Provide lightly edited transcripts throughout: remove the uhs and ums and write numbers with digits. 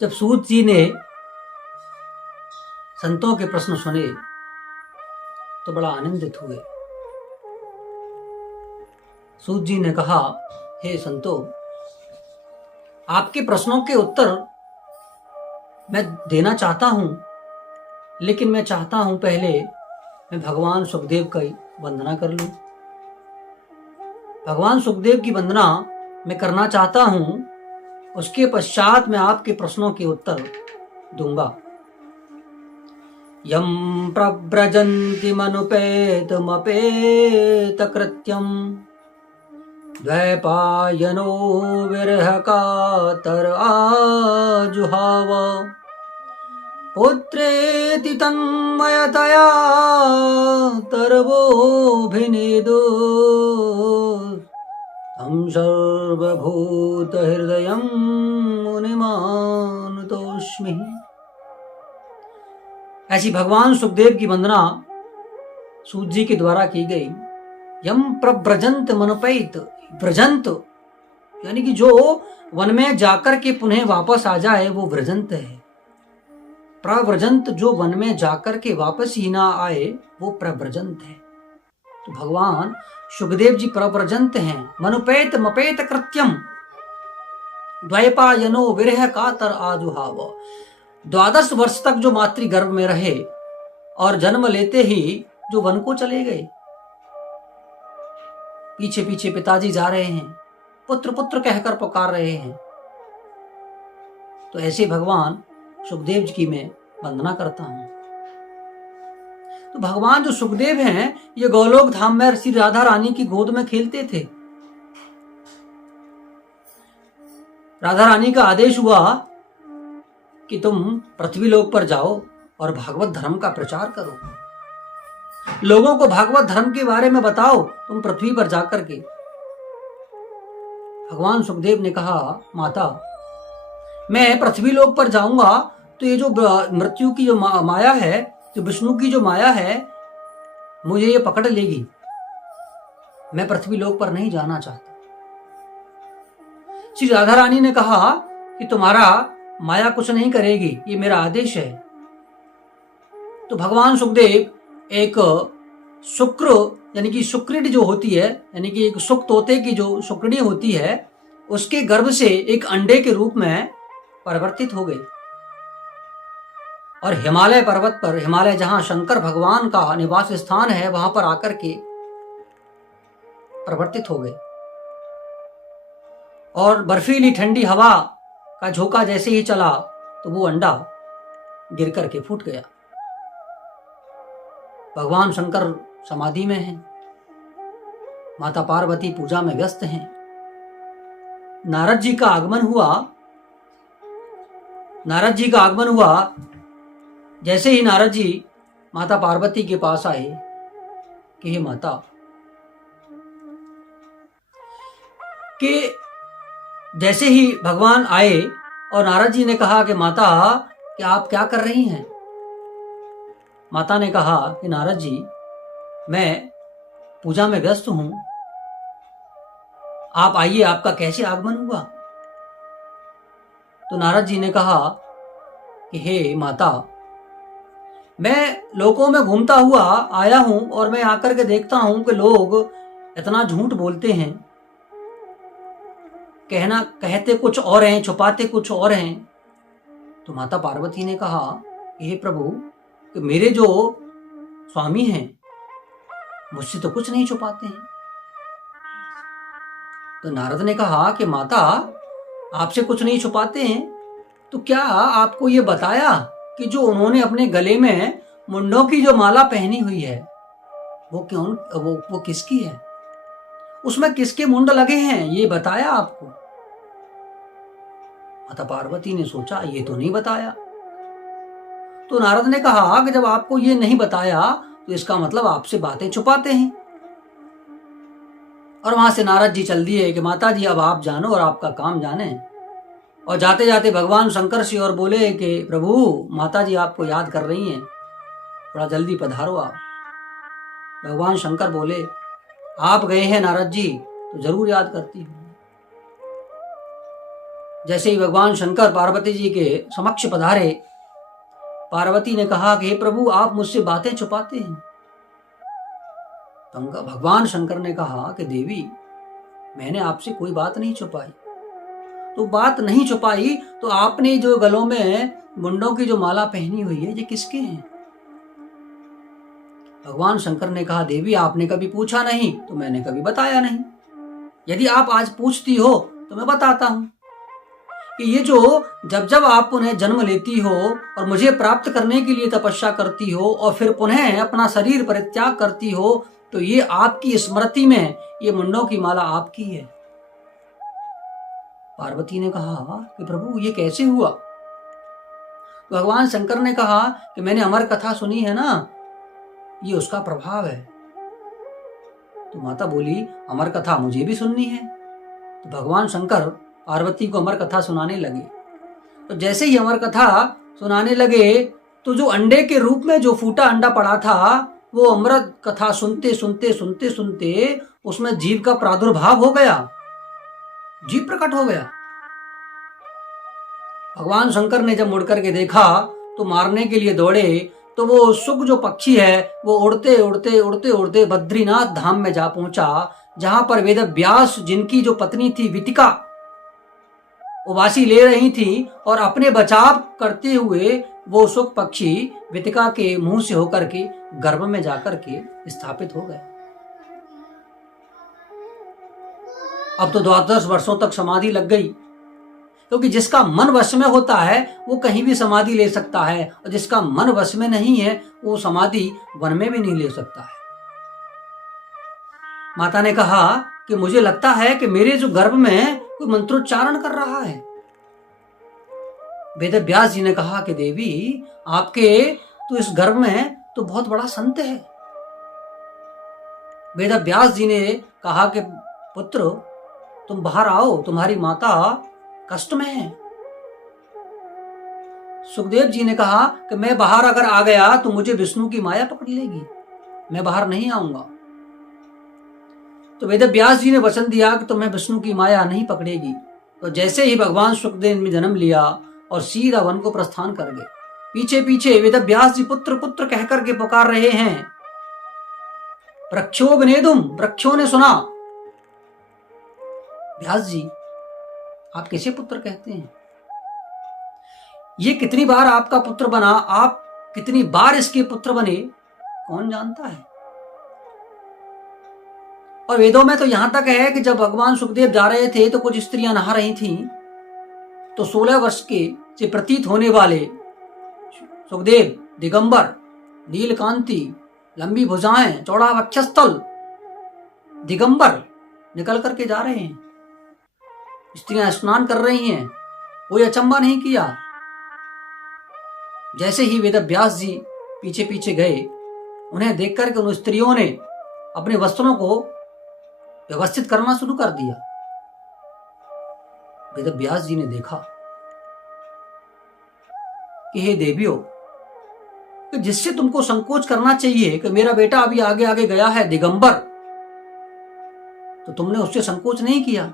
जब सूत जी ने संतों के प्रश्न सुने तो बड़ा आनंदित हुए। सूत जी ने कहा, हे संतों, आपके प्रश्नों के उत्तर मैं देना चाहता हूं, लेकिन मैं चाहता हूं पहले मैं भगवान सुखदेव की वंदना कर लूं। भगवान सुखदेव की वंदना मैं करना चाहता हूं, उसके पश्चात मैं आपके प्रश्नों के उत्तर दूंगा। यम प्रव्रजन्ति मनुपेतमपेत कृत्यम द्वैपायनो विरह कातर आजुहाव पुत्रेति तन्मयतया तरवोऽभिनेदो तं सर्वभूतहृदयं मुनिमानुतोऽस्मि। ऐसी भगवान सुखदेव की वंदना सूत जी के द्वारा की गई। यम प्रव्रजंत मनुपैत, व्रजंत यानी कि जो वन में जाकर के पुनः वापस आ जाए वो व्रजंत है। प्रव्रजंत जो वन में जाकर के वापस ही ना आए वो प्रव्रजंत है। तो भगवान सुखदेव जी प्रव्रजंत हैं। मनुपेत मपेत कृत्यम द्वैपायनो विरह कातर आजुहाव। 12 वर्ष तक जो मातृगर्भ में रहे और जन्म लेते ही जो वन को चले गए। पीछे पीछे पिताजी जा रहे हैं, पुत्र पुत्र कहकर पुकार रहे हैं। तो ऐसे भगवान सुखदेव जी की मैं वंदना करता हूं। तो भगवान जो सुखदेव हैं ये गोलोक धाम में श्री राधा रानी की गोद में खेलते थे। राधा रानी का आदेश हुआ कि तुम पृथ्वी लोक पर जाओ और भागवत धर्म का प्रचार करो, लोगों को भागवत धर्म के बारे में बताओ तुम पृथ्वी पर जाकर के। भगवान सुखदेव ने कहा, माता मैं पृथ्वी लोक पर जाऊंगा तो ये जो मृत्यु की जो माया है, जो विष्णु की जो माया है, मुझे ये पकड़ लेगी। मैं पृथ्वी लोक पर नहीं जाना चाहता। श्री राधा रानी ने कहा कि तुम्हारा माया कुछ नहीं करेगी, ये मेरा आदेश है। तो भगवान सुखदेव एक शुक्र यानी कि शुक्रिणी जो होती है, यानी कि एक शुक तोते की जो शुक्रिणी होती है, उसके गर्भ से एक अंडे के रूप में परिवर्तित हो गए और हिमालय पर्वत पर, हिमालय जहां शंकर भगवान का निवास स्थान है, वहां पर आकर के परिवर्तित हो गए। और बर्फीली ठंडी हवा का झोंका जैसे ही चला तो वो अंडा गिर करके फूट गया। भगवान शंकर समाधि में हैं, माता पार्वती पूजा में व्यस्त हैं। नारद जी का आगमन हुआ। जैसे ही नारद जी माता पार्वती के पास आए कि हे माता, कि जैसे ही भगवान आए और नारद जी ने कहा कि माता कि आप क्या कर रही हैं। माता ने कहा कि नारद जी मैं पूजा में व्यस्त हूं, आप आइए, आपका कैसे आगमन हुआ। तो नारद जी ने कहा कि हे माता, मैं लोकों में घूमता हुआ आया हूं और मैं आकर के देखता हूं कि लोग इतना झूठ बोलते हैं, कहते कुछ और हैं, छुपाते कुछ और हैं। तो माता पार्वती ने कहा, हे प्रभु, कि मेरे जो स्वामी हैं मुझसे तो कुछ नहीं छुपाते हैं। तो नारद ने कहा कि माता आपसे कुछ नहीं छुपाते हैं, तो क्या आपको ये बताया कि जो उन्होंने अपने गले में मुंडों की जो माला पहनी हुई है वो किसकी है, उसमें किसके मुंड लगे हैं, ये बताया आपको। माता पार्वती ने सोचा ये तो नहीं बताया। तो नारद ने कहा कि जब आपको ये नहीं बताया तो इसका मतलब आपसे बातें छुपाते हैं। और वहां से नारद जी चल दिए कि माता जी अब आप जानो और आपका काम जाने। और जाते जाते भगवान शंकर से और बोले कि प्रभु, माता जी आपको याद कर रही हैं, थोड़ा जल्दी पधारो आप। भगवान शंकर बोले, आप गए हैं नारद जी तो जरूर याद करती हूं। जैसे ही भगवान शंकर पार्वती जी के समक्ष पधारे, पार्वती ने कहा कि हे प्रभु, आप मुझसे बातें छुपाते हैं। भगवान शंकर ने कहा कि देवी, मैंने आपसे कोई बात नहीं छुपाई। तो बात नहीं छुपाई तो आपने जो गलों में मुंडों की जो माला पहनी हुई है, ये किसके हैं? भगवान शंकर ने कहा, देवी, आपने कभी पूछा नहीं तो मैंने कभी बताया नहीं। यदि आप आज पूछती हो तो मैं बताता हूं कि ये जो जब जब आप पुनः जन्म लेती हो और मुझे प्राप्त करने के लिए तपस्या करती हो और फिर पुनः अपना शरीर परित्याग करती हो, तो ये आपकी स्मृति में ये मुंडों की माला आपकी है। पार्वती ने कहा कि प्रभु, ये कैसे हुआ? भगवान शंकर ने कहा कि मैंने अमर कथा सुनी है ना, ये उसका प्रभाव है। तो माता बोली, अमर कथा मुझे भी सुननी है। तो भगवान शंकर पार्वती को अमर कथा सुनाने लगे। तो जैसे ही अमर कथा सुनाने लगे तो जो अंडे के रूप में जो फूटा अंडा पड़ा था, वो अमृत कथा सुनते सुनते सुनते सुनते उसमें जीव का प्रादुर्भाव हो गया, जीव प्रकट हो गया। भगवान शंकर ने जब मुड़ करके देखा तो मारने के लिए दौड़े, तो वो सुग जो पक्षी है वो उड़ते उड़ते उड़ते उड़ते बद्रीनाथ धाम में जा पहुंचा, जहां पर वेद व्यास, जिनकी जो पत्नी थी वितिका, उबासी ले रही थी और अपने बचाव करते हुए वो सुग पक्षी वितिका के मुंह से होकर के गर्भ में जाकर के स्थापित हो गए। अब तो 12 वर्षों तक समाधि लग गई, क्योंकि जिसका मन वश में होता है वो कहीं भी समाधि ले सकता है, और जिसका मन वश में नहीं है वो समाधि वन में भी नहीं ले सकता है। माता ने कहा कि मुझे लगता है कि मेरे जो गर्भ में कोई मंत्रोच्चारण कर रहा है। वेद व्यास जी ने कहा कि देवी, आपके तो इस गर्भ में तो बहुत बड़ा संत है। वेद व्यास जी ने कहा कि पुत्र, तुम बाहर आओ, तुम्हारी माता कष्ट में है। सुखदेव जी ने कहा कि मैं बाहर अगर आ गया तो मुझे विष्णु की माया पकड़ लेगी, मैं बाहर नहीं आऊंगा। तो वेद व्यास जी ने वचन दिया कि तुम्हें विष्णु की माया नहीं पकड़ेगी। तो जैसे ही भगवान सुखदेव ने जन्म लिया और सीधा वन को प्रस्थान कर गए। पीछे पीछे वेद व्यास जी पुत्र पुत्र कहकर के पुकार रहे हैं। वृक्षो विनेदुम, वृक्षों ने सुना। व्यास जी, आप कैसे पुत्र कहते हैं? ये कितनी बार आपका पुत्र बना, आप कितनी बार इसके पुत्र बने, कौन जानता है? और वेदों में तो यहां तक है कि जब भगवान सुखदेव जा रहे थे तो कुछ स्त्रियां नहा रही थीं, तो 16 वर्ष के से प्रतीत होने वाले सुखदेव दिगंबर, नीलकांति, लंबी भुजाएं, चौड़ा वक्षस्थल, दिगंबर निकल करके जा रहे हैं। स्त्रियां स्नान कर रही हैं, कोई अचंबा नहीं किया। जैसे ही वेद व्यास जी पीछे पीछे गए, उन्हें देखकर के उन स्त्रियों ने अपने वस्त्रों को व्यवस्थित करना शुरू कर दिया। वेद व्यास जी ने देखा कि हे देवियों, कि जिससे तुमको संकोच करना चाहिए कि मेरा बेटा अभी आगे आगे गया है दिगंबर, तो तुमने उससे संकोच नहीं किया।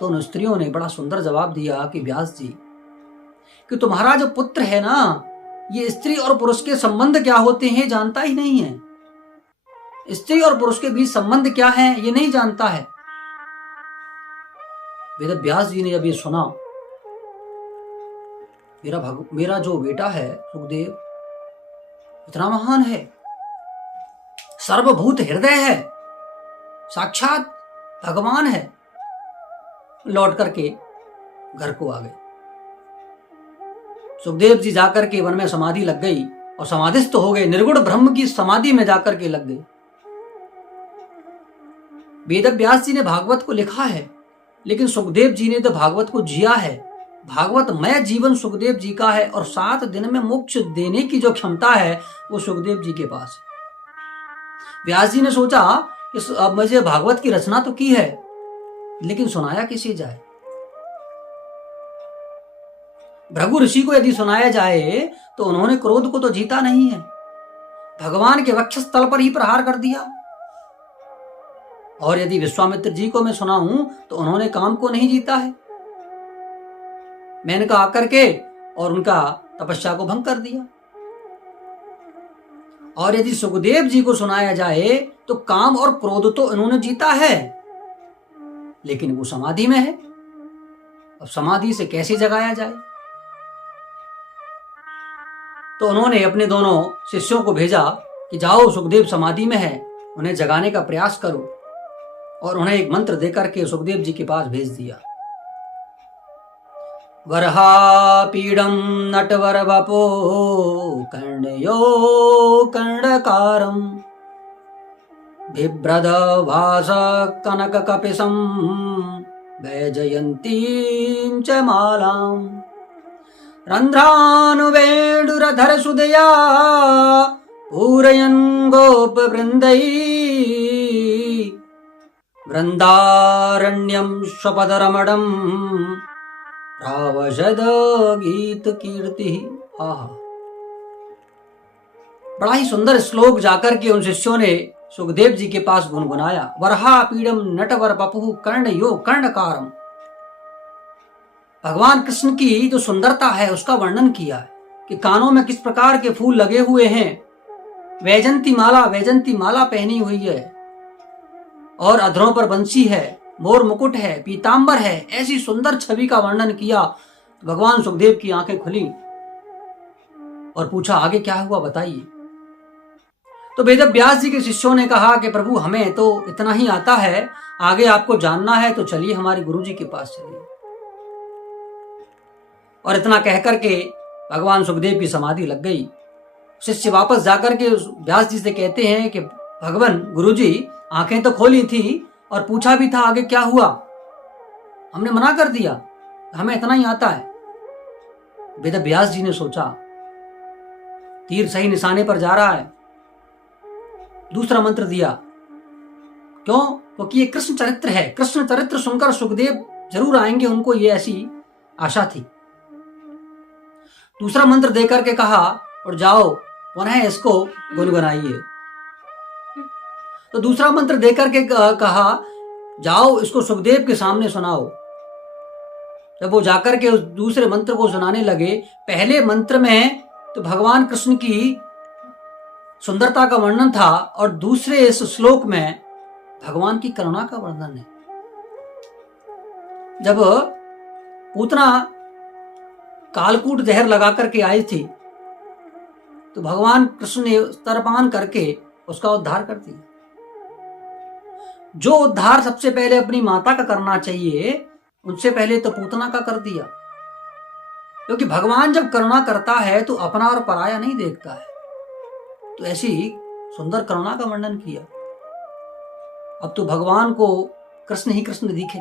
तो उन स्त्रियों ने बड़ा सुंदर जवाब दिया कि व्यास जी, कि तुम्हारा जो पुत्र है ना, ये स्त्री और पुरुष के संबंध क्या होते हैं जानता ही नहीं है। स्त्री और पुरुष के बीच संबंध क्या है ये नहीं जानता है। वेद व्यास जी ने जब ये सुना, मेरा जो बेटा है सुखदेव इतना महान है, सर्वभूत हृदय है, साक्षात भगवान है, लौट करके घर को आ गए। सुखदेव जी जाकर के वन में समाधि लग गई और समाधिस्थ हो गए, निर्गुण ब्रह्म की समाधि में जाकर के लग गए। वेद व्यास जी ने भागवत को लिखा है, लेकिन सुखदेव जी ने तो भागवत को जिया है। भागवतमय जीवन सुखदेव जी का है और 7 दिन में मोक्ष देने की जो क्षमता है वो सुखदेव जी के पास है। व्यास जी ने सोचा कि अब मुझे भागवत की रचना तो की है, लेकिन सुनाया किसे जाए। भृगु ऋषि को यदि सुनाया जाए तो उन्होंने क्रोध को तो जीता नहीं है, भगवान के वक्षस्थल पर ही प्रहार कर दिया। और यदि विश्वामित्र जी को मैं सुनाऊं तो उन्होंने काम को नहीं जीता है, मेनका आकर के और उनका तपस्या को भंग कर दिया। और यदि सुखदेव जी को सुनाया जाए तो काम और क्रोध तो इन्होंने जीता है, लेकिन वो समाधि में है। अब समाधि से कैसे जगाया जाए? तो उन्होंने अपने दोनों शिष्यों को भेजा कि जाओ, सुखदेव समाधि में है, उन्हें जगाने का प्रयास करो। और उन्हें एक मंत्र देकर के सुखदेव जी के पास भेज दिया। वरहा पीडम नटवर वपो कर्णयो कर्णकारम बिभ्रद वास कनक कपिसम वैजयंतीं च मालाम रंध्रानुवेणुरधर सुदया पूरयन् गोप वृंदै वृंदारण्यम स्वपदरमणम रावशद गीत कीर्ति। आहा, बड़ा ही सुंदर श्लोक जाकर के उन शिष्यों ने सुखदेव जी के पास गुनगुनाया। वरहा पीडम नटवर बपु कर्ण यो कर्णकारम। भगवान कृष्ण की जो सुंदरता है उसका वर्णन किया है कि कानों में किस प्रकार के फूल लगे हुए हैं, वैजंती माला पहनी हुई है, और अधरों पर बंसी है, मोर मुकुट है, पीतांबर है। ऐसी सुंदर छवि का वर्णन किया। भगवान सुखदेव की आंखें खुली और पूछा, आगे क्या हुआ बताइए। तो वेद व्यास जी के शिष्यों ने कहा कि प्रभु, हमें तो इतना ही आता है, आगे आपको जानना है तो चलिए हमारे गुरु जी के पास चलिए। और इतना कहकर के भगवान सुखदेव की समाधि लग गई। शिष्य वापस जाकर के व्यास जी से कहते हैं कि भगवान गुरु जी, आंखें तो खोली थी और पूछा भी था आगे क्या हुआ, हमने मना कर दिया, हमें इतना ही आता है। वेद व्यास जी ने सोचा तीर सही निशाने पर जा रहा है, दूसरा मंत्र दिया। क्यों? क्योंकि ये कृष्ण चरित्र है, कृष्ण चरित्र सुनकर सुखदेव जरूर आएंगे, उनको ये ऐसी आशा थी। दूसरा मंत्र देकर के कहा, और जाओ पुनः इसको गुनगुनाइए। तो दूसरा मंत्र देकर के कहा, जाओ इसको सुखदेव के सामने सुनाओ। जब वो जाकर के उस दूसरे मंत्र को सुनाने लगे, पहले मंत्र में तो भगवान कृष्ण की सुंदरता का वर्णन था और दूसरे इस श्लोक में भगवान की करुणा का वर्णन है। जब पूतना कालकूट जहर लगा करके आई थी तो भगवान कृष्ण ने स्तरपान करके उसका उद्धार कर दिया। जो उद्धार सबसे पहले अपनी माता का करना चाहिए, उनसे पहले तो पूतना का कर दिया। क्योंकि भगवान जब करुणा करता है तो अपना और पराया नहीं देखता है। तो ऐसी सुंदर करुणा का वर्णन किया। अब तो भगवान को कृष्ण ही कृष्ण दिखे,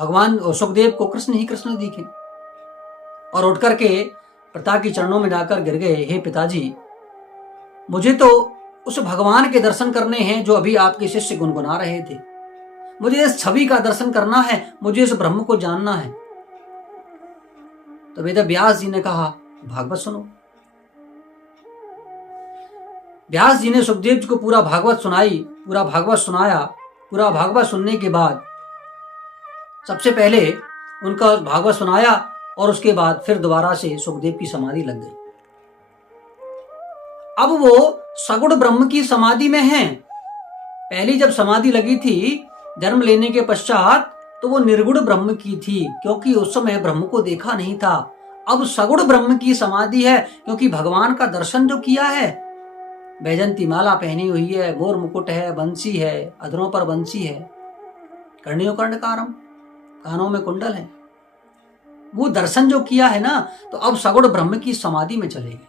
भगवान सुखदेव को कृष्ण ही कृष्ण दिखे, और उठ करके पिता के चरणों में जाकर गिर गए, हे पिताजी, मुझे तो उस भगवान के दर्शन करने हैं जो अभी आपके शिष्य गुनगुना रहे थे। मुझे इस छवि का दर्शन करना है, मुझे इस ब्रह्म को जानना है। तो वेद व्यास जी ने कहा, भागवत सुनो। व्यास जी ने सुखदेव जी को पूरा भागवत सुनाई, पूरा भागवत सुनाया। पूरा भागवत सुनने के बाद सबसे पहले उनका भागवत सुनाया और उसके बाद फिर दोबारा से सुखदेव की समाधि लग गई। अब वो सगुण ब्रह्म की समाधि में हैं। पहली जब समाधि लगी थी जन्म लेने के पश्चात, तो वो निर्गुण ब्रह्म की थी, क्योंकि उस समय ब्रह्म को देखा नहीं था। अब सगुण ब्रह्म की समाधि है, क्योंकि भगवान का दर्शन जो किया है, वैजंती माला पहनी हुई है, मोर मुकुट है, बंसी है, अधरों पर बंसी है, कर्णियों कर्णकारम, कानों में कुंडल है। वो दर्शन जो किया है ना, तो अब सगुण ब्रह्म की समाधि में चले गए।